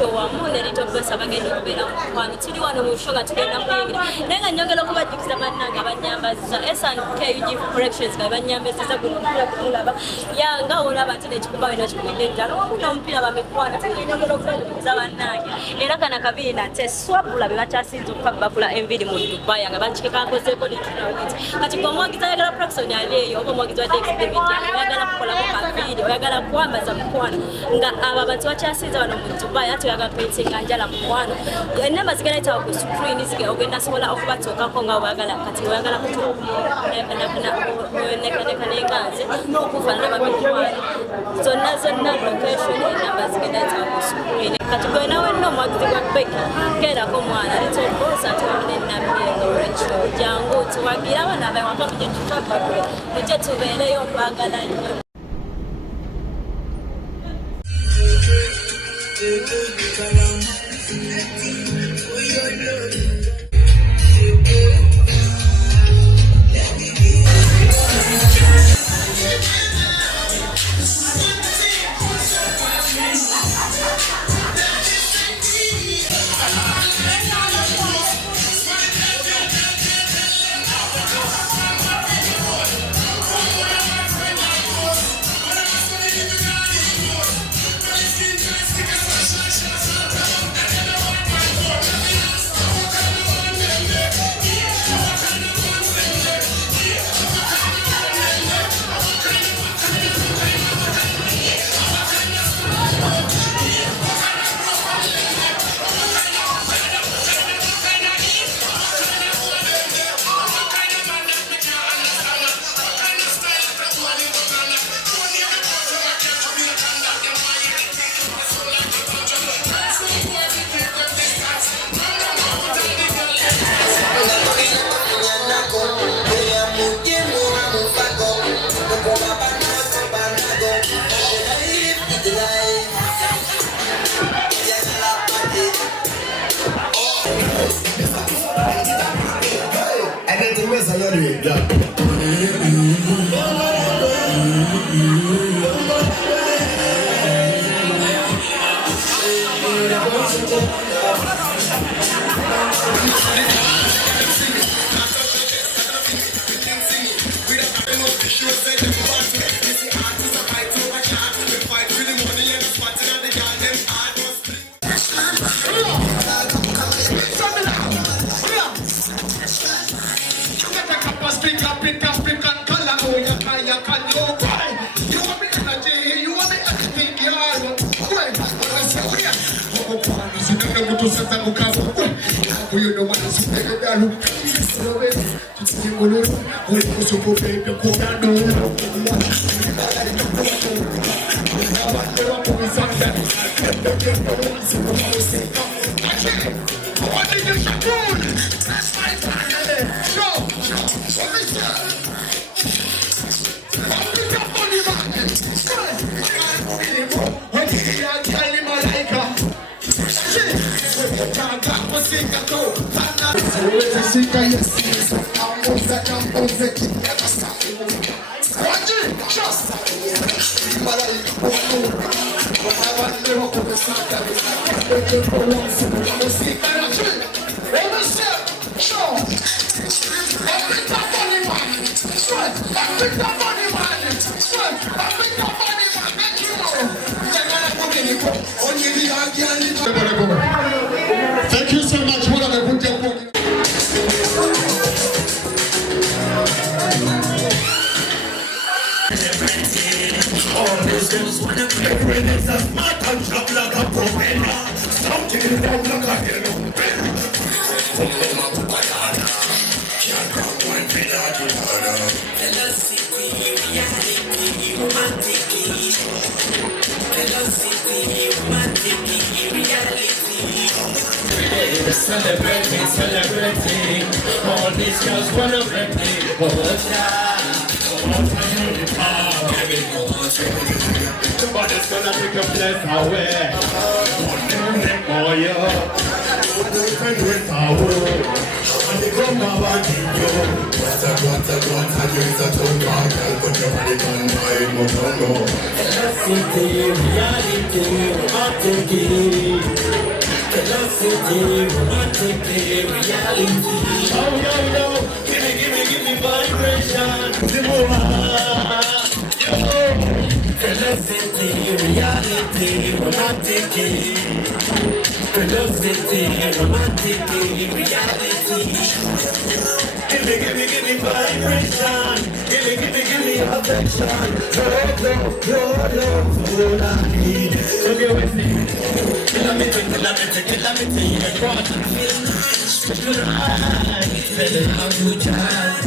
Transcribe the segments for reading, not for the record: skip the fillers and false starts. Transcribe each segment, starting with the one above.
Racheal wamu ne Lyto basa bagenda okubeera mu mukwano tuli wano mu show nga tugenda kuyingira naye nga nyongera okubajjukiza bannange abanyambaza SNKUG Corrections nga banyambesiza guno omupiira kumulaba yanga olaba nti nekikuba wena kikubidde ddala wamu n'omupiira bamekwana nyongera okubajjukiza bannange era kana kabiina nti eswabula be bakyasinza okukabakula enviri mu Dubai nga bakikakankozeeko nekinawiti kati gwe omuwagizi ayagala Prakson ali eyo oba omuwagizi wa Exhibit oyagala kukolako kaviiri oyagala kwambaza mukwano nga abo abantu bakyasinza wano mu Dubai ate oyagala paintinga njala mukwano enamba zigenda yitawo ku screen ogenda sobola okubatuukako nga oyagala kati oyagala kutuukaneka nenganze okufaanana bamikwano zonna location enamba zigenda yitawo ku screen kati gwe nawe nno omuwagizi gwa Bbecky keerako mwana Lyto bosa tuwamine Namiiro Racheal jangu tuwagira abana abawaka tujje tutwakagule tujje tubeereyo mbagala nnyo. Thank you so much. Celebrating, all these girls wanna break me. Somebody's gonna take your place away. Oh yeah. Velocity, reality, romantic. Velocity, romantic, reality. Oh, yo, give me vibration. Velocity, reality, romantic. Velocity, romantic, reality. Give me vibration. Give me affection. Your love, all I need. So be with me. Kill me, feel nice. Feel right. Better how you try.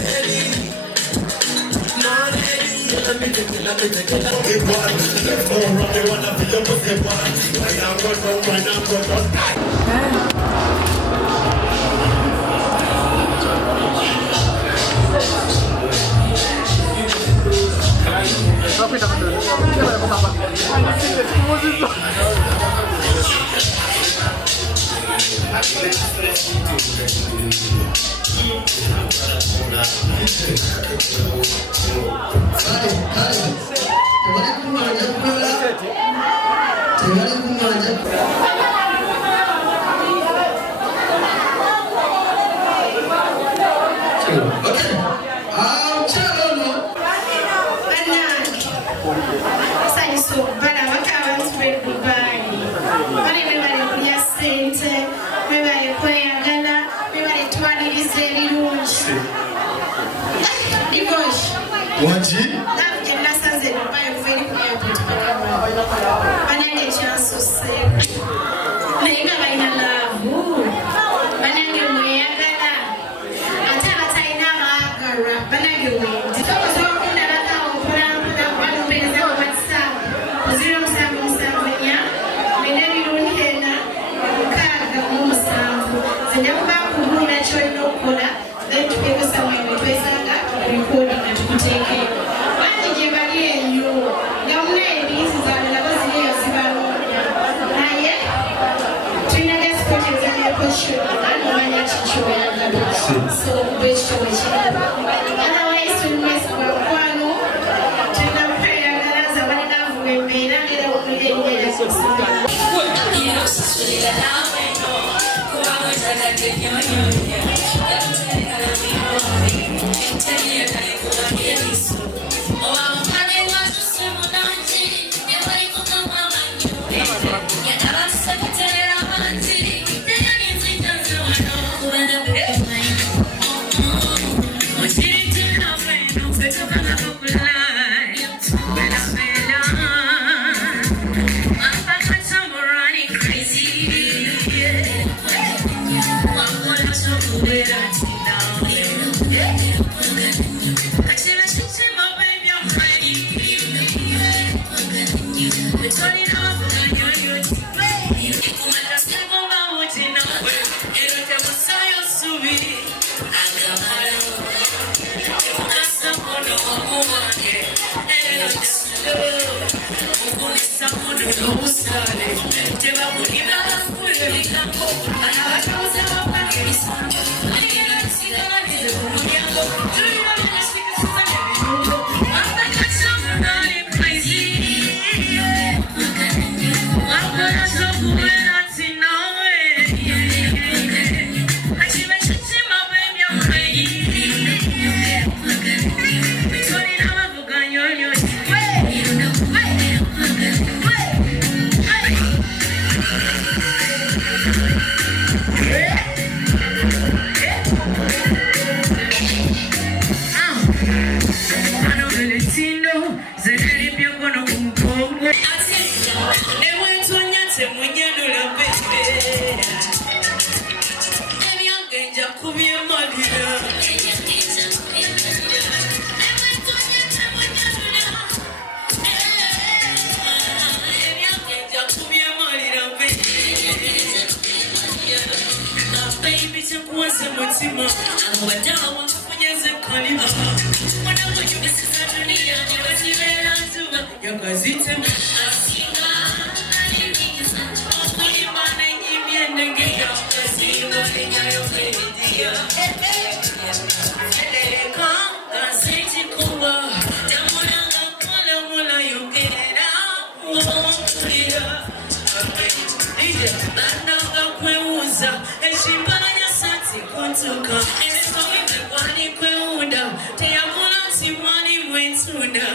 tuka enesoite kwani kweunda teyakula simani mwetunda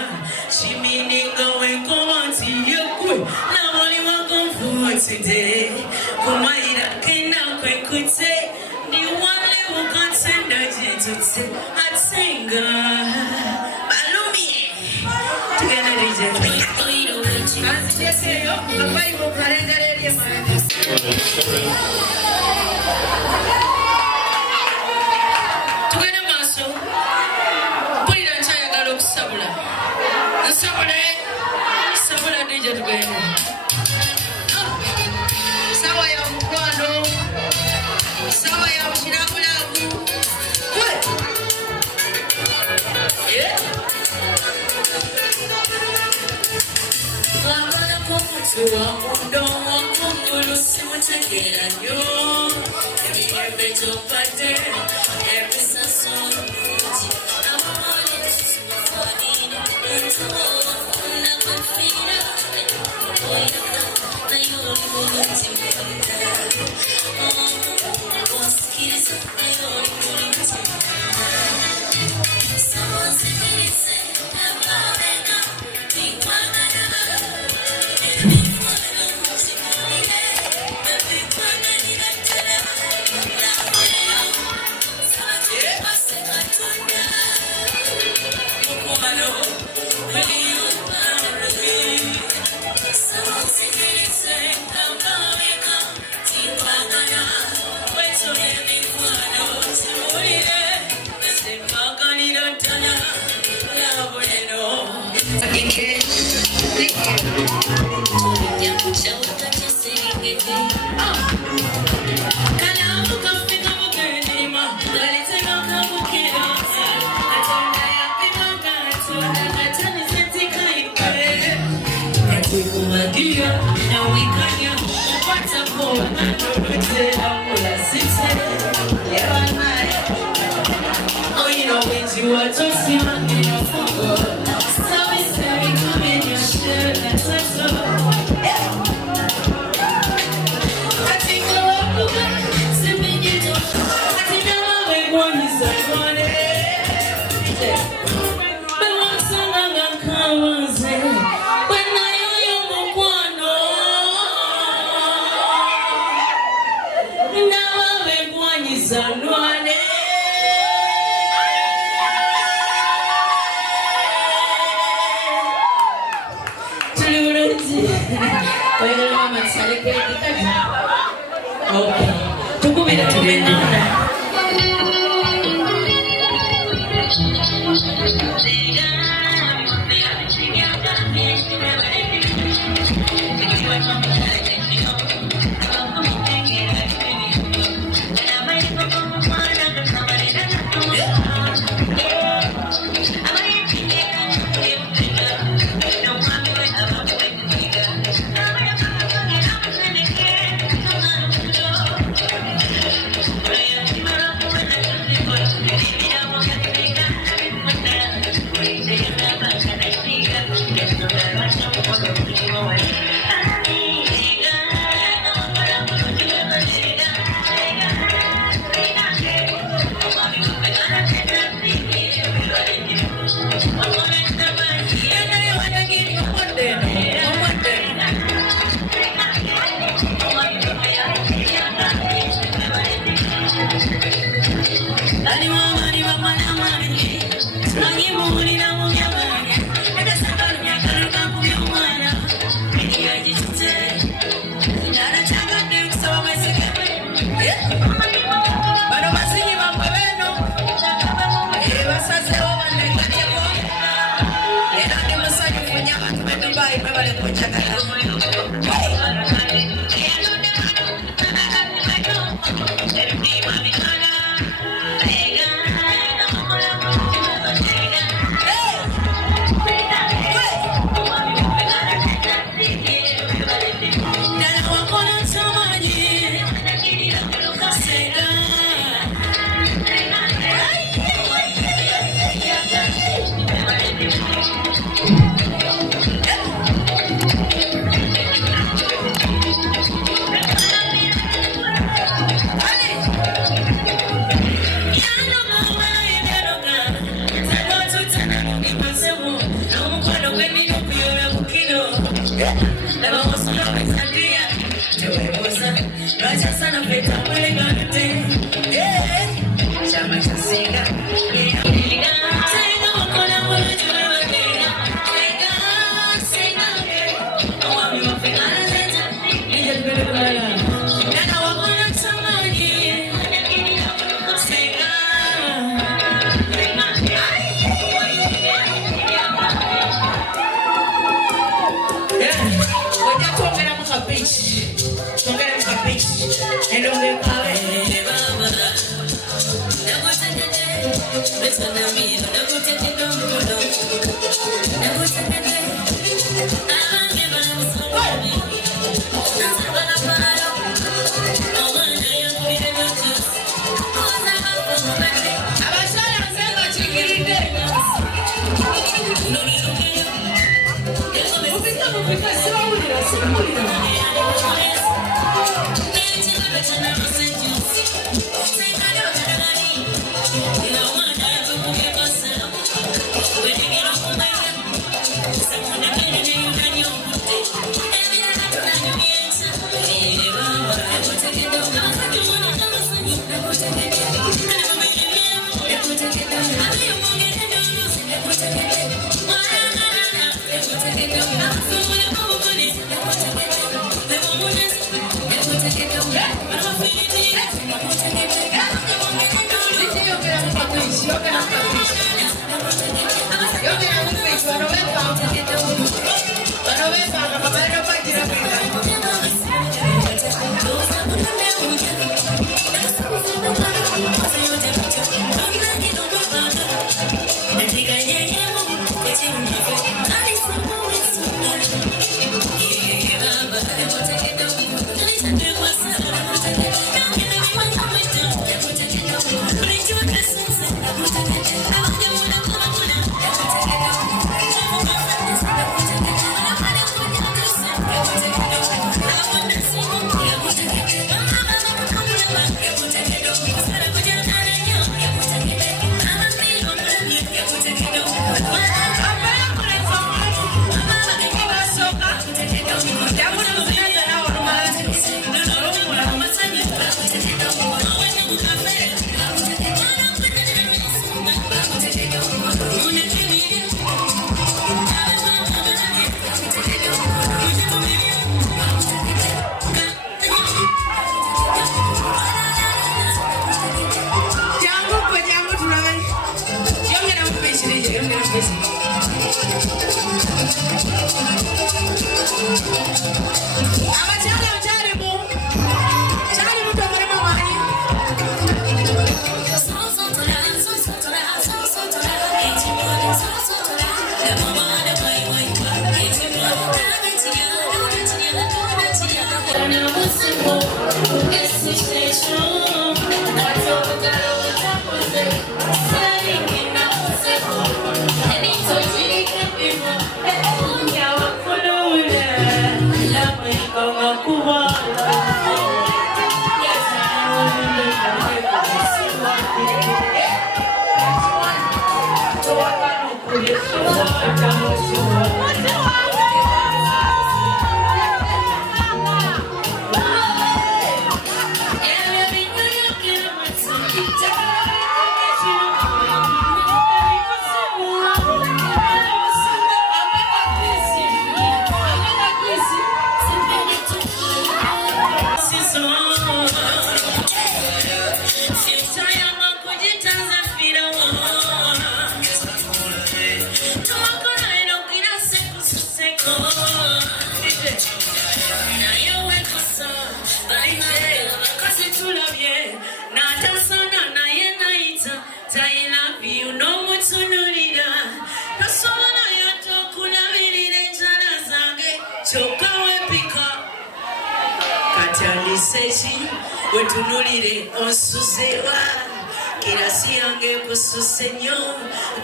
shimininga wenkomanti yekwe nabali wakomfutide kumaira kena kwekute ni wale wakatenda jetute atenga balumi tugenda DJ Asyeseyo abai mukalengalerye tugenda maaso mpulira nkyayagala okusabula sabula DJ tugenda sawa ya mukwano sawa ya mukiragulagu Abana komutuwa mundo wakungulu simutegera nnyo ebiyembe gy'opadde ebisaso abamali simufanira entubofuna kwefira oyaka naye oli bulungi osikiriza naye oli bulungi sawazikirise ababega bikwagala You are just young in your phone. So it's very come in your shirt and so. I think I love you, sipping you don't. I think I love it when you say money. But one song I'm gonna come and say, when I owe you more. Now I make one you say money. Okay. Tukubira tumenana.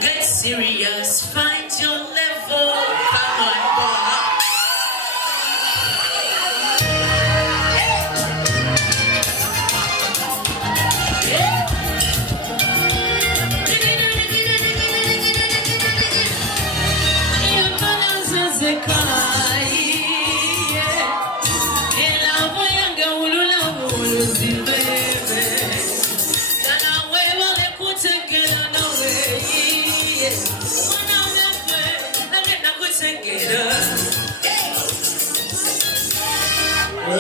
Get serious, find your level. Come on, boy. Together.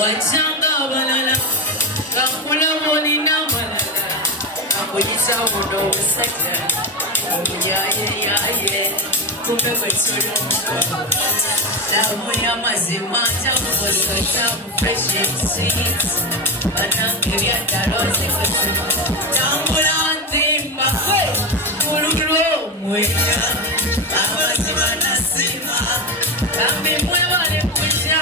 wachanga balala kakula moni na balala akujisa uno sekta yaye kumbe kwetulu lamu ya mazima tamukosa tamu fresh and sweet banangiria taroze kwetulu tambula ntimba kuluglo mwenya amazima nasima kambi mwebale kusha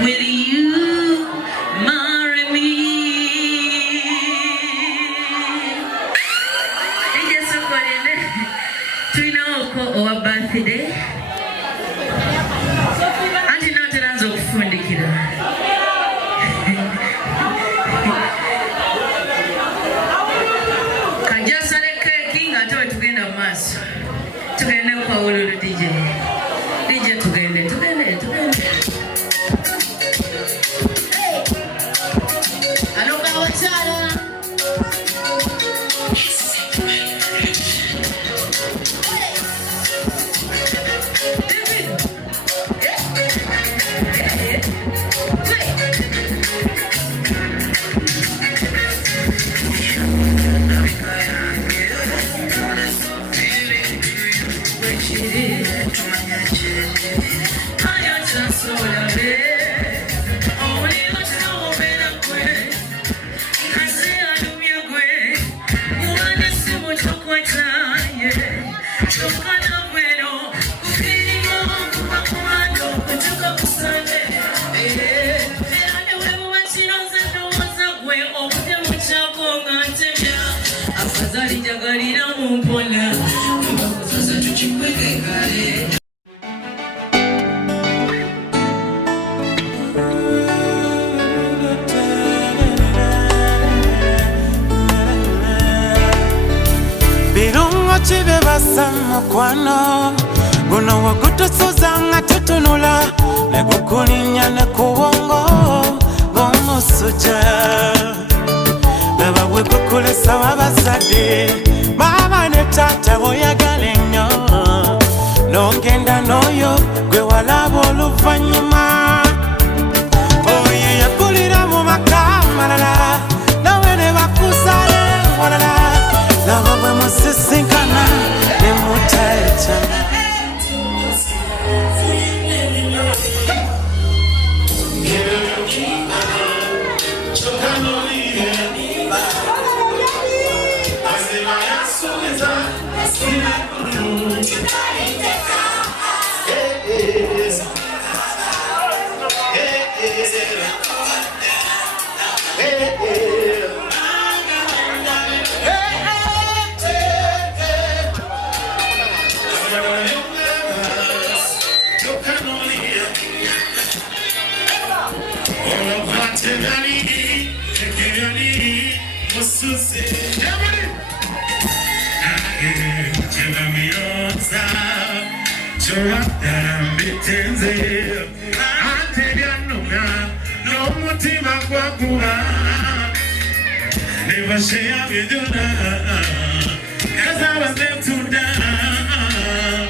Will you marry me? Our birthday. Anti nateraanza okufundikira. Kajasale keki ngate tugenda mu maaso. Tugende kwa ululu DJ. DJ tugende. Alo Abakyala. Chibe basama kwano Guna wakutusuza nga tutunula Nekukulinya nekubongo Gomu suja Beba wekukulesa wabasade Mama ne tata woyagale nnyo Nogenda noyo gwe walaba oluvanyuma Oye yakulira mumaka malala Nawe ne bakusale walala Lava bwe musisinkana ne mutaetana Never share with you now, cause I was there to die.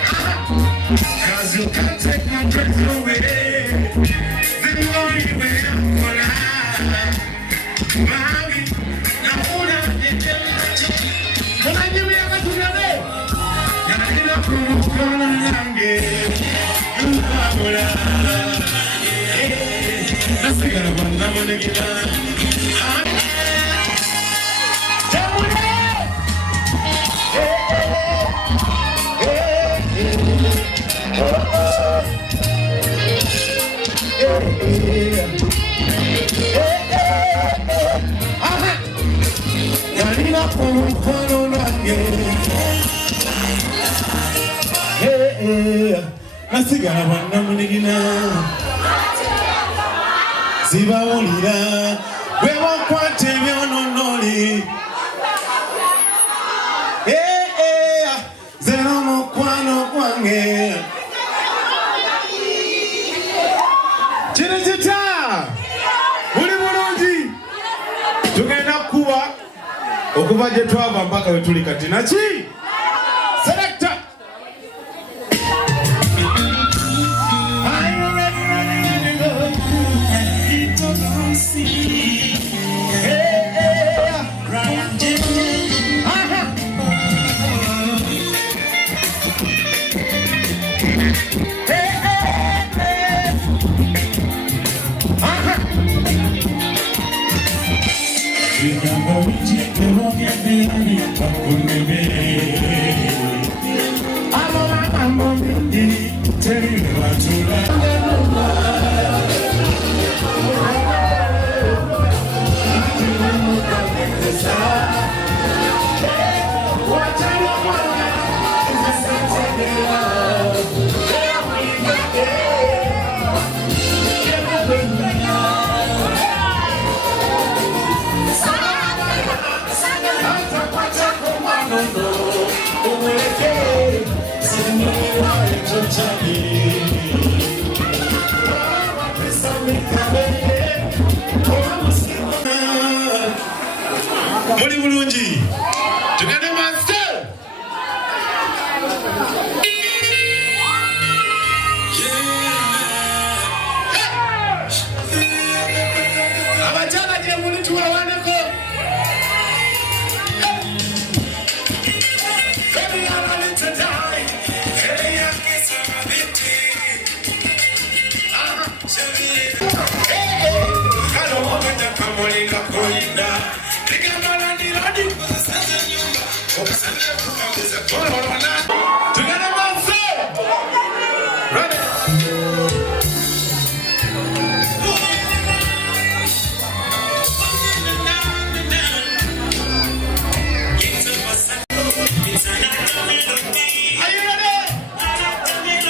Cause you can't take my breath away. The only way I'm gonna Mami, na una Kuna nyumi ya watu yale Ya ina kumukona nange Mbabula Nasigara banda monegina Yarina kumukona nange Nasigara banda monegina Zibawulira Wewa kwate byononoli Zero mukwano kwange Chinitita Muli mulungi Tugenda kuba Okuva gye twava mpaka we tuli kati naki Selector Muli bulungi tugende master Abakyala gye muli tubawaneko Baby, I'm ready to die. Hey, I get some of it. Hey, I don't want to come on in the corner. Together, man, sir. Ready? Are you ready?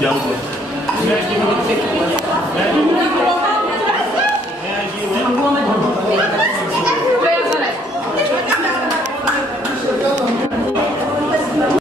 Young one.